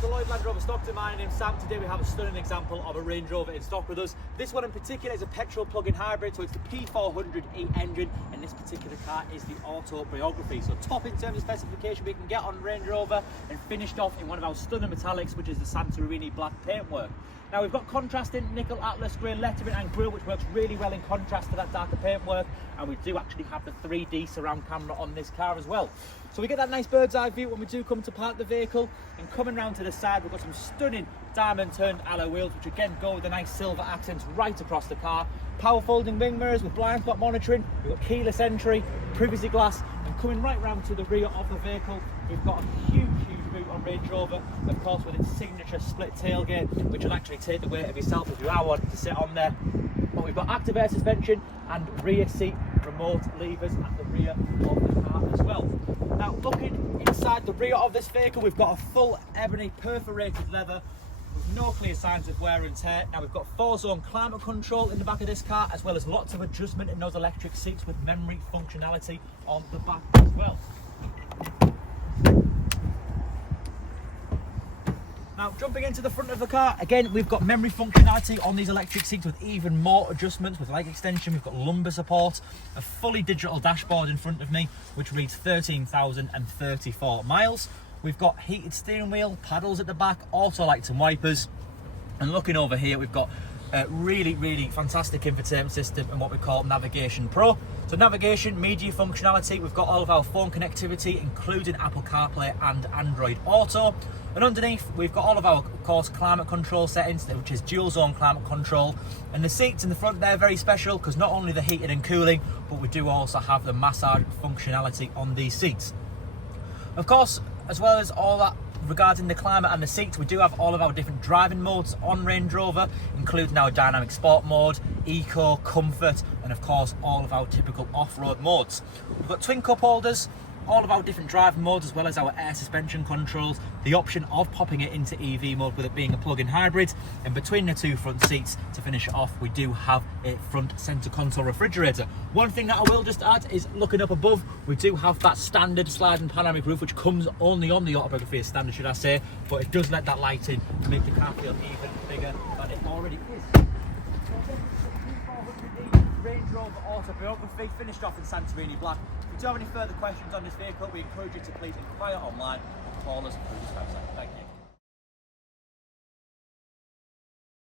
welcome to Lloyd Land Rover Stockton. My name's Sam. Today we have a stunning example of a Range Rover in stock with us. This one in particular is a petrol plug-in hybrid, so it's the P400e engine, and this particular car is the Autobiography. So top in terms of specification we can get on Range Rover, and finished off in one of our stunning metallics, which is the Santorini Black paintwork. Now we've got contrasting nickel atlas grey lettering and grille, which works really well in contrast to that darker paintwork, and we do actually have the 3D surround camera on this car as well. So we get that nice bird's eye view when we do come to park the vehicle, and coming round to the side we've got some stunning diamond turned alloy wheels, which again go with the nice silver accents right across the car. Power folding wing mirrors with blind spot monitoring, we've got keyless entry, privacy glass, and coming right round to the rear of the vehicle we've got a huge boot on Range Rover, of course with its signature split tailgate, which will actually take the weight of yourself if you are wanting to sit on there. But we've got active air suspension and rear seat remote levers at the rear of the car as well. Now looking inside the rear of this vehicle, we've got a full ebony perforated leather with no clear signs of wear and tear. Now we've got 4-zone climate control in the back of this car, as well as lots of adjustment in those electric seats with memory functionality on the back as well. Now jumping into the front of the car, again we've got memory functionality on these electric seats with even more adjustments with leg extension. We've got lumbar support, a fully digital dashboard in front of me which reads 13,034 miles. We've got heated steering wheel, paddles at the back, auto lights and wipers, and looking over here we've got a really fantastic infotainment system and what we call Navigation Pro. So navigation, media functionality, we've got all of our phone connectivity including Apple CarPlay and Android Auto, and underneath we've got all of our, of course, climate control settings, which is dual zone climate control, and the seats in the front they're very special because not only the heated and cooling, but we do also have the massage functionality on these seats. Of course, as well as all that regarding the climate and the seats, we do have all of our different driving modes on Range Rover, including our dynamic sport mode, eco, comfort, and of course all of our typical off-road modes. We've got twin cup holders, all of our different driving modes, as well as our air suspension controls, the option of popping it into EV mode with it being a plug-in hybrid, and between the two front seats to finish it off we do have a front center console refrigerator. One thing that I will just add is, looking up above, we do have that standard sliding panoramic roof, which comes only on the Autobiography as standard, should I say, but it does let that light in to make the car feel even bigger than it already is. Range Rover Autobiography, finished off in Santorini Black. If you do have any further questions on this vehicle, we encourage you to please inquire online or call us through this website. Thank you.